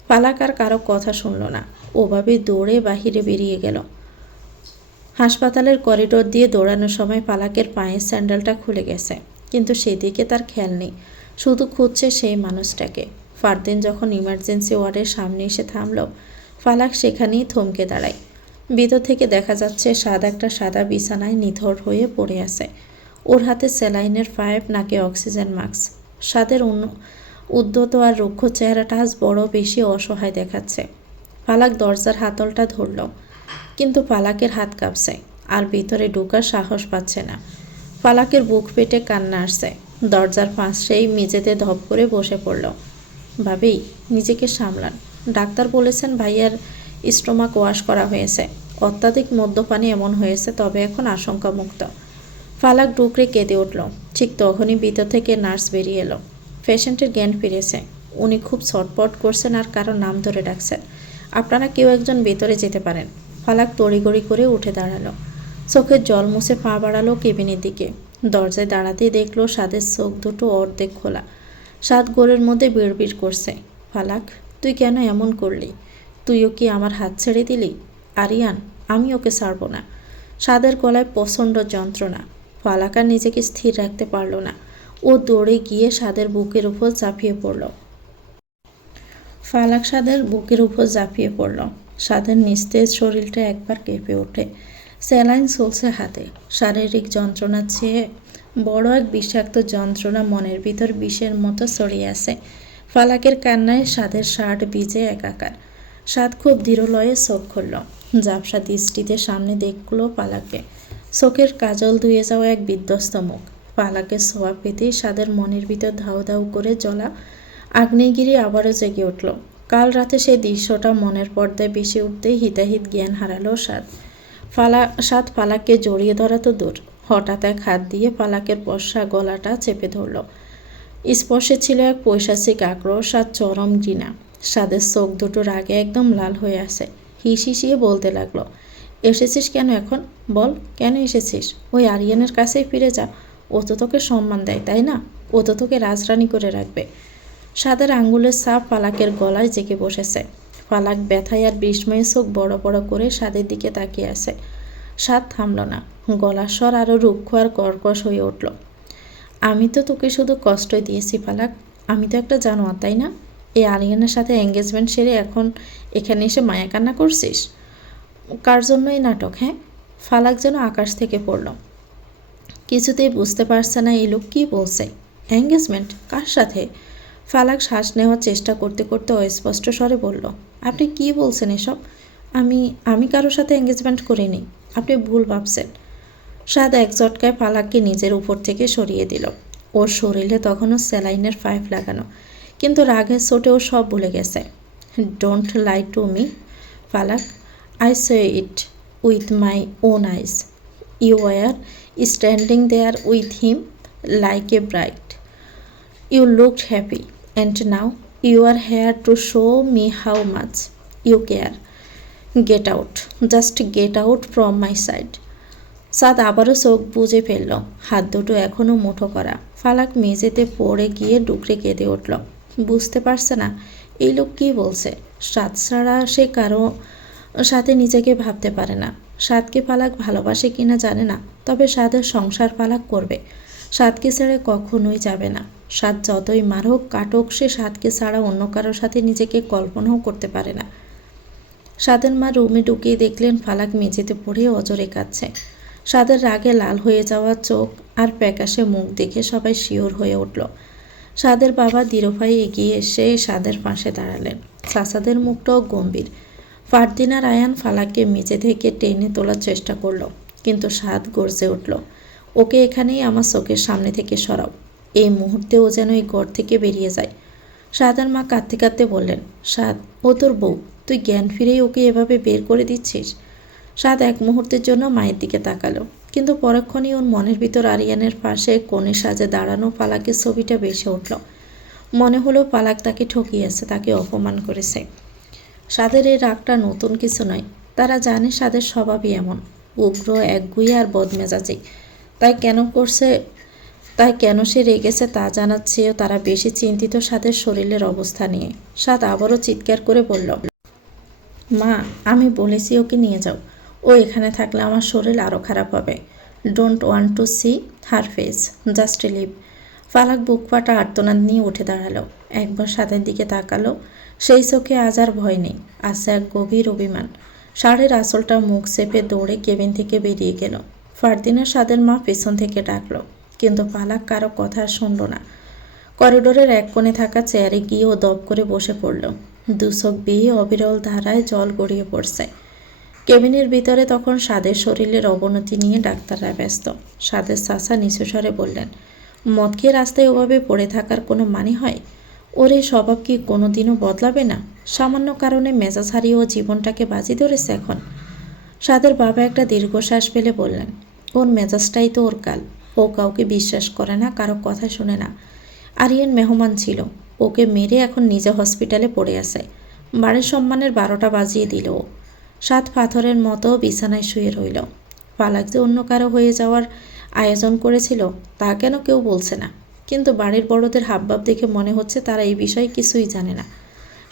ফালাক আর কারো কথা শুনল না, ওভাবে দৌড়ে বাহিরে বেরিয়ে গেল। হাসপাতালের করিডোর দিয়ে দৌড়ানোর সময় ফালাকের পায়ের স্যান্ডেলটা খুলে গেছে, কিন্তু সেদিকে তার খেয়াল নেই, শুধু খুঁজছে সেই মানুষটাকে। ফারদিন যখন ইমার্জেন্সি ওয়ার্ডের সামনে এসে থামল, ফালাক সেখানেই থমকে দাঁড়ায়। ভিতর থেকে দেখা যাচ্ছে একটা সাদা বিছানায় নিথর হয়ে পড়ে আছে। ওর হাতে স্যালাইনের পাইপ, নাকে অক্সিজেন মাস্ক। সাদের উদ্ধত আর রুক্ষ চেহারাটা আজ বড় বেশি অসহায় দেখাচ্ছে। ফালাক দরজার হাতলটা ধরল, কিন্তু ফালাকের হাত কাঁপছে আর ভিতরে ঢোকার সাহস পাচ্ছে না। ফালাকের বুক পেটে কান্না আসছে। দরজার পাশেই মেঝেতে ধপ করে বসে পড়ল। ভাবি, নিজেকে সামলান। ডাক্তার বলেছেন ভাইয়ার স্টোমাক ওয়াশ করা হয়েছে, অত্যাধিক মদ্যপানে এমন হয়েছে, তবে এখন আশঙ্কামুক্ত। ফালাক ডুকরে কেঁদে উঠল। ঠিক তখনই ভিতর থেকে নার্স বেরিয়ে এলো। পেশেন্টের জ্ঞান ফিরেছে, উনি খুব ছটপট করছেন আর কারো নাম ধরে ডাকছেন। আপনারা কেউ একজন ভেতরে যেতে পারেন। ফালাক তড়িঘড়ি করে উঠে দাঁড়ালো, চোখের জল মুছে পা বাড়ালো কেবিনের দিকে। দরজায় দাঁড়াতেই দেখলো সাদের চোখ দুটো অর্ধেক খোলা। সাদ গোলের মধ্যে বিড়বিড় করছে, ফালাক তুই কেন এমন করলি? তুইও কি আমার হাত ছেড়ে দিলি? আরিয়ান, আমি ওকে ছাড়ব না। সাদের গলায় প্রচণ্ড যন্ত্রণা। ফালাক আর নিজেকে স্থির রাখতে পারল না। ও দৌড়ে গিয়ে সাদের বুকের উপর ঝাঁপিয়ে পড়ল। ফালাক সাদের বুকের উপর ঝাঁপিয়ে পড়ল। সাদের নিস্তেজ শরীরটা একবার কেঁপে ওঠে। স্যালাইন চলছে হাতে। শারীরিক যন্ত্রণার চেয়ে বড় এক বিষাক্ত যন্ত্রণা মনের ভিতর বিষের মতো ছড়িয়ে আছে। ফালাকের কান্নায় সাদের শার্ট ভিজে একাকার। সাদ খুব দৃঢ়লয়ে চোখ খুলল। ঝাপসা দৃষ্টিতে সামনে দেখল ফালাককে। চোখের কাজল ধুয়ে যাওয়া এক বিধ্বস্ত মুখ। ফালাকের ছোঁয়া পেতেই সাদের মনের ভিতর ধাউ ধাউ করে জ্বলা আগ্নেয়গিরি আবারও জেগে উঠল। কাল রাতে সেই দৃশ্যটা মনের পর্দায় ভেসে উঠতেই হিতাহিত জ্ঞান হারালো সাদ। সাদ ফালাককে জড়িয়ে ধরা তো দূর, হঠাৎ এক হাত দিয়ে ফালাকের বর্ষা গলাটা চেপে ধরল। স্পর্শে ছিল এক পৈশাচিক আক্রোশ আর চরম ঘৃণা। সাদের চোখ দুটো রাগে একদম লাল হয়ে আসে। হিসিয়ে বলতে লাগলো, এসেছিস কেন এখন? বল, কেন এসেছিস? ওই আরিয়ানের কাছেই ফিরে যা। ও তো তোকে সম্মান দেয়, তাই না? ও তো তোকে রাজরানী করে রাখবে। সাদের আঙ্গুলের ছাপ ফালাকের গলায় জেগে বসেছে। ফালাক ব্যথায় আর বিস্ময়ে চোখ বড় বড় করে সাদের দিকে তাকিয়ে আছে। সাদ থামল না। গলার স্বর আরও রুক্ষ আর কর্কশ হয়ে উঠল। আমি তো তোকে শুধু কষ্টই দিয়েছি ফালাক। আমি তো একটা জানোয়ার, তাই না? এই আরিয়ানের সাথে এঙ্গেজমেন্ট সেরে এখন এখানে এসে মায়া কান্না করছিস? কার জন্য এই নাটক? হ্যাঁ? ফালাক যেন আকাশ থেকে পড়ল। কিছুতেই বুঝতে পারছে না এই লোক কী বলছে। এঙ্গেজমেন্ট? কার সাথে? ফালাক শ্বাস নেওয়ার চেষ্টা করতে করতে অস্পষ্ট স্বরে বলল, আপনি কি বলছেন এসব? আমি কারোর সাথে এঙ্গেজমেন্ট করিনি। আপনি ভুল ভাবছেন। সাদ এক ঝটকায় ফালাককে নিজের উপর থেকে সরিয়ে দিল। ওর শরীরে তখনও স্যালাইনের পাইপ লাগানো, কিন্তু রাগের চোটে ও সব ভুলে গেছে। Don't lie to me Falak, I see it with my own eyes. You were standing there with him like a bride. You looked happy, and now you are here to show me how much you care. Get out, just get out from my side. Saad আবারও চোখ বুজে ফেলল, হাত দুটো এখনও মুঠো করা। ফালাক মেঝেতে পড়ে গিয়ে ডুকরে কেঁদে উঠল। বুঝতে পারছে না এই লোক কী বলছে। সাদ ছাড়া সে কারো সাথে নিজেকে ভাবতে পারে না। সাদকে ফালাক ভালোবাসে কিনা জানে না, তবে সাদের সংসার ফালাক করবে। সাদকে ছেড়ে কখনোই যাবে না। সাদ যতই মারুক কাটুক, সে সাদকে ছাড়া অন্য কারোর সাথে নিজেকে কল্পনাও করতে পারে না। সাদের মা রুমে ঢুকিয়ে দেখলেন ফালাক মেঝেতে পড়ে অজরে কাঁদছে। সাদের রাগে লাল হয়ে যাওয়া চোখ আর প্যাকাশে মুখ দেখে সবাই শিওর হয়ে উঠল। সাদের বাবা দিরোভাই এগিয়ে এসে সাদের পাশে দাঁড়ালেন। চাচাদের মুখটাও গম্ভীর। ফারদিন আর আয়ান ফালাককে মেঝে থেকে টেনে তোলার চেষ্টা করলো, কিন্তু সাদ গর্জে উঠল, ওকে এখানেই আমার চোখের সামনে থেকে সরাও। এই মুহূর্তে ও যেন এই ঘর থেকে বেরিয়ে যায়। সাদের মা কাঁদতে কাঁদতে বললেন, সাদ, ও তোর বউ, তুই জ্ঞান ফিরেই ওকে এভাবে বের করে দিচ্ছিস? সাদ এক মুহূর্তের জন্য মায়ের দিকে তাকালো, কিন্তু পরক্ষণেই ওর মনের ভিতর আরিয়ানের পাশে কোণে সাজে দাঁড়ানো ফালাকের ছবিটা ভেসে উঠল। মনে হলো পালাক তাকে ঠকিয়েছে, তাকে অপমান করেছে। সাদের এই রাগটা নতুন কিছু নয়। তারা জানে সাদের স্বভাবই এমন, উগ্র, একগুঁয়ে আর বদমেজাজি। তাই কেন সে রেগেছে তা জানার চেয়েও তারা বেশি চিন্তিত সাদের শরীরের অবস্থা নিয়ে। সাদ আবারও চিৎকার করে বলল, মা, আমি বলেছি ওকে নিয়ে যাও। ও এখানে থাকলে আমার শরীর আরও খারাপ হবে। Don't want to see her face, just leave. ফালাক বুক ফাটা আর্তনাদ নিয়ে উঠে দাঁড়ালো। একবার সাদের দিকে তাকালো। সেই চোখে আজ আর ভয় নেই, আছে এক গভীর অভিমান। শাড়ির আঁচলটা মুখ চেপে দৌড়ে কেবিন থেকে বেরিয়ে গেল। ফারদিনের সাদের মা পেছন থেকে ডাকলো, কিন্তু ফালাক কারো কথা শুনল না। করিডোরের এক কোণে থাকা চেয়ারে গিয়ে ও দপ করে বসে পড়ল। দুচোখ বেয়ে অবিরল ধারায় জল গড়িয়ে পড়ছে। কেবিনের ভিতরে তখন সাদের শরীরের অবনতি নিয়ে ডাক্তাররা ব্যস্ত। সাদের চাচা নিচু স্বরে বললেন, মদ খেয়ে রাস্তায় ওভাবে পড়ে থাকার কোনো মানে হয়? ওর এই স্বভাব কি কোনো দিনও বদলাবে না? সামান্য কারণে মেজাজ হারিয়ে ও জীবনটাকে বাজি ধরেছে এখন। সাদের বাবা একটা দীর্ঘশ্বাস ফেলে বললেন, ওর মেজাজটাই তো ওর কাল। ও কাউকে বিশ্বাস করে না, কারো কথা শোনে না। আরিয়ান মেহমান ছিল, ওকে মেরে এখন নিজে হসপিটালে পড়ে আছে। বাড়ির সম্মানের 12টা বাজিয়ে দিল ও। সাত পাথরের মতো বিছানায় শুয়ে রইল। ফালাক যে অন্য কারো হয়ে যাওয়ার আয়োজন করেছিল তা কেন কেউ বলছে না, কিন্তু বাড়ির বড়দের হাবভাব দেখে মনে হচ্ছে তারা এই বিষয়ে কিছুই জানে না।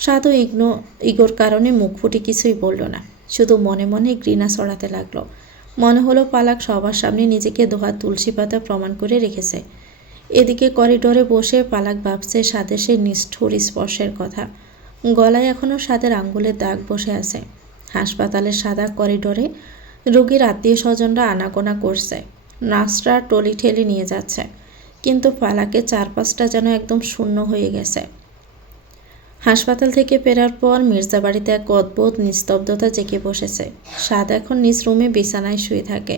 সাধু ইগোর কারণে মুখ ফুটে কিছুই বলল না, শুধু মনে মনে ঘৃণা ছড়াতে লাগলো। মনে হলো পালাক সবার সামনে নিজেকে ধোয়া তুলসী পাতা প্রমাণ করে রেখেছে। এদিকে করিডোরে বসে পালাক ভাবছে সাদের সেই নিষ্ঠুর স্পর্শের কথা। গলায় এখনও সাদের আঙ্গুলের দাগ বসে আছে। হাসপাতালের সাদা করিডোরে রোগীর আত্মীয় স্বজনরা আনাগোনা করছে, নার্সরা টলি ঠেলে নিয়ে যাচ্ছে, কিন্তু পালাকের চারপাশটা যেন একদম শূন্য হয়ে গেছে। হাসপাতাল থেকে ফেরার পর মির্জা বাড়িতে এক অদ্ভুত নিস্তব্ধতা জেঁকে বসেছে। সাদ এখন নিজ রুমে বিছানায় শুয়ে থাকে।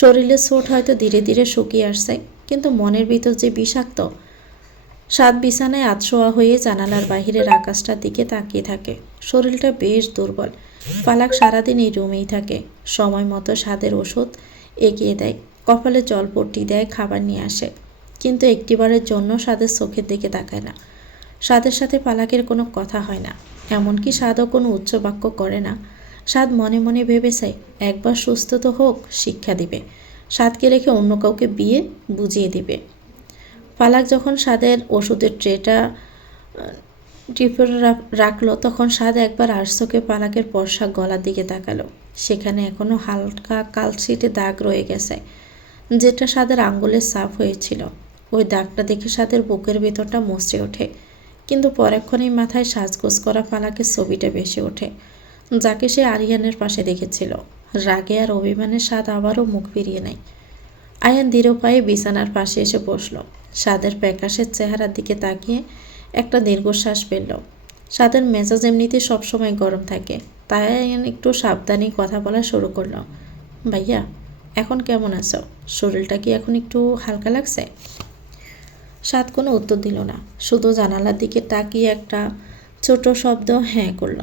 শরীরের চোট হয়তো ধীরে ধীরে শুকিয়ে আসছে, কিন্তু মনের ভিতর যে বিষাক্ত। সাদ বিছানায় আধশোয়া হয়ে জানালার বাহিরের আকাশটার দিকে তাকিয়ে থাকে। শরীরটা বেশ দুর্বল। পালাক সারাদিন এই রুমেই থাকে। সময় মতো সাদের ওষুধ এগিয়ে দেয়, কপালে জলপট্টি দেয়, খাবার নিয়ে আসে, কিন্তু একটিবারের জন্য সাদের চোখের দিকে তাকায় না। সাদের সাথে পালাকের কোনো কথা হয় না, এমনকি সাদও কোনো উচ্চ বাক্য করে না। সাদ মনে মনে ভেবেছে একবার সুস্থ তো হোক, শিক্ষা দিবে। সাদকে রেখে অন্য কাউকে বিয়ে বুঝিয়ে দিবে। পালাক যখন সাদের ওষুধের ট্রেটা টিপে রাখলো, তখন সাদ একবার আরশোকে পালাকের পরশা গলার দিকে তাকালো। সেখানে এখনও হালকা কালশিটে দাগ রয়ে গেছে, যেটা সাদের আঙ্গুলের ছাপ হয়েছিল। ওই দাগটা দেখে সাদের বুকের ভেতরটা মুচড়ে ওঠে, কিন্তু পরক্ষণেই মাথায় সাজগোজ করা পালাকের ছবিটা ভেসে ওঠে, যাকে সে আরিয়ানের পাশে দেখেছিল। রাগে আর অভিমানে সাদ আবারও মুখ ফিরিয়ে নেয়। আয়ান ধীর পায়ে বিছানার পাশে এসে বসল। সাদের প্যাকাশের চেহারার দিকে তাকিয়ে একটা দীর্ঘশ্বাস ফেলল। সাদের মেজাজ এমনিতে সবসময় গরম থাকে, তাই আয়ান একটু সাবধানে কথা বলা শুরু করলো। ভাইয়া, এখন কেমন আছো? শরীরটা কি এখন একটু হালকা লাগছে? সাদ কোনো উত্তর দিল না, শুধু জানালার দিকে তাকিয়ে একটা ছোট শব্দ হ্যাঁ করল।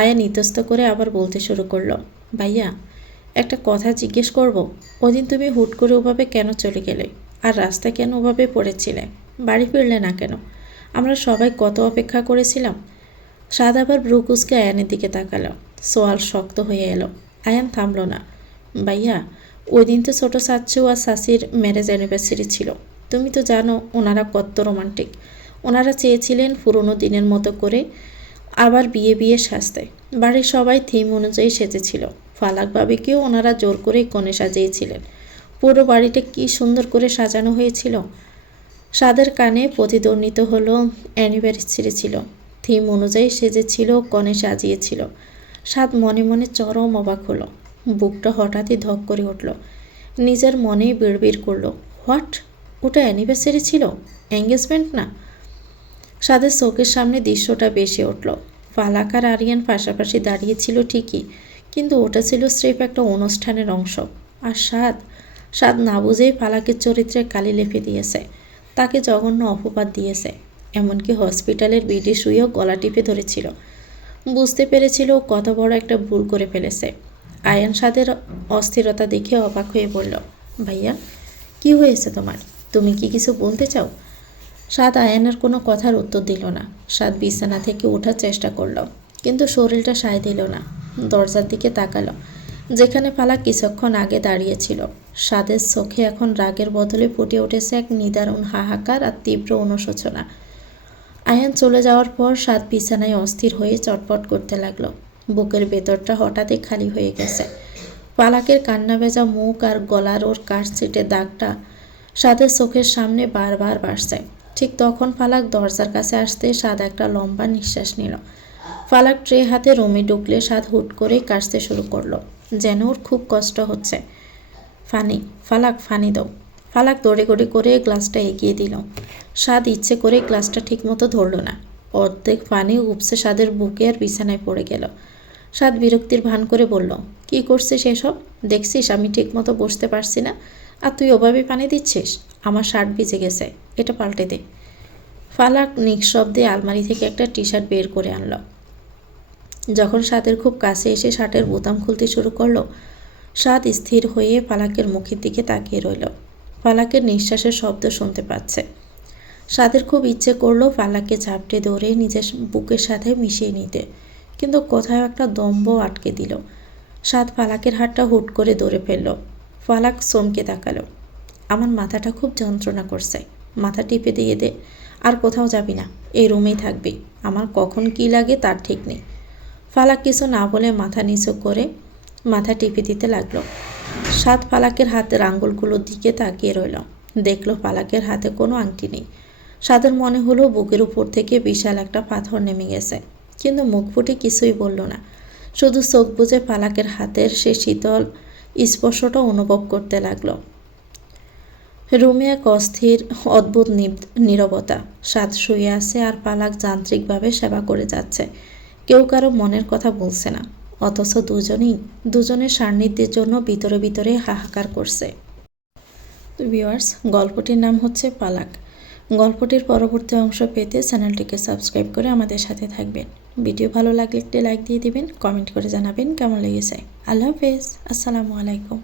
আয়ান ইতস্ত করে আবার বলতে শুরু করলো, ভাইয়া, একটা কথা জিজ্ঞেস করব? ওদিন তুমি হুট করে ওভাবে কেন চলে গেলে? আর রাস্তায় কেন ওভাবে পড়েছিলে? বাড়ি ফিরলে না কেন? আমরা সবাই কত অপেক্ষা করেছিলাম। সাদ আবার ব্রুকুসকে আয়ানের দিকে তাকালো। সোয়াল শক্ত হয়ে এলো। আয়ান থামল না। ভাইয়া, ওই দিন তো ছোটো চাচ্চু আর শাশির ম্যারেজ অ্যানিভার্সারি ছিল। তুমি তো জানো ওনারা কত রোমান্টিক। ওনারা চেয়েছিলেন পুরনো দিনের মতো করে আবার বিয়ে সাজতে। বাড়ির সবাই থিম অনুযায়ী সেজেছিল। ফালাক বাবিকেও ওনারা জোর করেই কনে সাজিয়েছিলেন। পুরো বাড়িটা কি সুন্দর করে সাজানো হয়েছিল। সাদের কানে প্রতিদ্বন্দ্বিত হলো অ্যানিভার্সারি ছিল, থিম অনুযায়ী সেজেছিল, কনে সাজিয়েছিল। সাদ মনে মনে চরম অবাক হলো। বুকটা হঠাৎই ধক করে উঠল। নিজের মনেই বিড়বিড় করলো, হোয়াট, ওটা অ্যানিভার্সারি ছিল, এঙ্গেজমেন্ট না। সাদের চোখের সামনে দৃশ্যটা ভেসে উঠল। ফালাক আর আরিয়ান পাশাপাশি দাঁড়িয়েছিল ঠিকই, কিন্তু ওটা ছিল স্রেফ একটা অনুষ্ঠানের অংশ। আর সাদ না বুঝেই ফালাকের চরিত্রে কালি লেপে দিয়েছে, তাকে জঘন্য অপবাদ দিয়েছে। এমনকি হসপিটালের বেডে শুয়েও গলা টিপে ধরেছিল। বুঝতে পেরেছিল কত বড় একটা ভুল করে ফেলেছে। আয়ান সাদের অস্থিরতা দেখে অবাক হয়ে বলল, ভাইয়া, কি হয়েছে তোমার? তুমি কি কিছু বলতে চাও? সাদ আয়ানের কোনো কথার উত্তর দিল না। সাদ বিছানা থেকে ওঠার চেষ্টা করল, কিন্তু শরীরটা সায় দিল না। দরজার দিকে তাকালো, যেখানে ফালাক কিছুক্ষণ আগে দাঁড়িয়েছিল। সাদের চোখে এখন রাগের বদলে ফুটে উঠেছে এক নিদারুণ হাহাকার আর তীব্র অনুশোচনা। আয়ান চলে যাওয়ার পর সাদ বিছানায় অস্থির হয়ে চটপট করতে লাগলো। বুকের ভেতরটা হঠাৎই খালি হয়ে গেছে। ফালাকের কান্না ভেজা মুখ আর গলার ওর কাঠছিটে দাগটা সাদের চোখের সামনে বারবার ভাসছে। ঠিক তখন ফালাক দরজার কাছে আসতে সাদ একটা লম্বা নিঃশ্বাস নিল। ফালাক ট্রে হাতে রুমে ঢুকলে সাদ হুট করেই কাশতে শুরু করলো, যেন ওর খুব কষ্ট হচ্ছে। ফালাক ফানি দাও। ফালাক দৌড়ে করে গ্লাসটা এগিয়ে দিল। সাদ ইচ্ছে করে গ্লাসটা ঠিকমতো ধরল না। অর্ধেক পানি উপসে সাদের বুকে আর বিছানায় পড়ে গেল। সাদ বিরক্তির ভান করে বলল, কি করছিস এসব? দেখছিস আমি ঠিকমতো বসতে পারছি না, আর তুই ওভাবে পানি দিচ্ছিস? আমার শার্ট ভিজে গেছে, এটা পাল্টে দে। ফালাক নিঃশব্দে আলমারি থেকে একটা টি শার্ট বের করে আনলো। যখন সাদের খুব কাছে এসে শার্টের বোতাম খুলতে শুরু করলো, সাদ স্থির হয়ে ফালাকের মুখের দিকে তাকিয়ে রইল। ফালাকের নিঃশ্বাসের শব্দ শুনতে পাচ্ছে। সাদের খুব ইচ্ছে করলো ফালাককে ঝাপটে ধরে নিজের বুকের সাথে মিশিয়ে নিতে, কিন্তু কোথাও একটা দম্ভ আটকে দিল। সাদ ফালাকের হাতটা হুট করে ধরে ফেলল। ফালাক চমকে তাকালো। আমার মাথাটা খুব যন্ত্রণা করছে, মাথা টিপে দিয়ে দে। আর কোথাও যাবি না, এই রুমেই থাকবি। আমার কখন কি লাগে তার ঠিক নেই। ফালাক কিছু না বলে মাথা নিচু করে মাথা টিপে দিতে লাগলো। সাদ ফালাকের হাতের আঙ্গুলগুলোর দিকে তাকিয়ে রইল। দেখলো ফালাকের হাতে কোনো আংটি নেই। সাদের মনে হলো বুকের উপর থেকে বিশাল একটা পাথর নেমে গেছে, কিন্তু মুখ ফুটে কিছুই বলল না। শুধু চোখ বুজে ফালাকের হাতের সে শীতল স্পর্শটা অনুভব করতে লাগলো। রুমে এক অস্থির অদ্ভুত নীরবতা। সাদ শুয়ে আছে আর ফালাক যান্ত্রিকভাবে সেবা করে যাচ্ছে। কেউ কারো মনের কথা বলছে না, অথচ দুজনের সান্নিধ্যের জন্য ভিতরে ভিতরে হাহাকার করছে। তো ভিউয়ার্স, গল্পটির নাম হচ্ছে পালাক। গল্পটির পরবর্তী অংশ পেতে চ্যানেলটিকে সাবস্ক্রাইব করে আমাদের সাথে থাকবেন। ভিডিও ভালো লাগলে একটি লাইক দিয়ে দিবেন, কমেন্ট করে জানাবেন কেমন লেগেছে। আল্লাহ হাফেজ, আসসালামু আলাইকুম।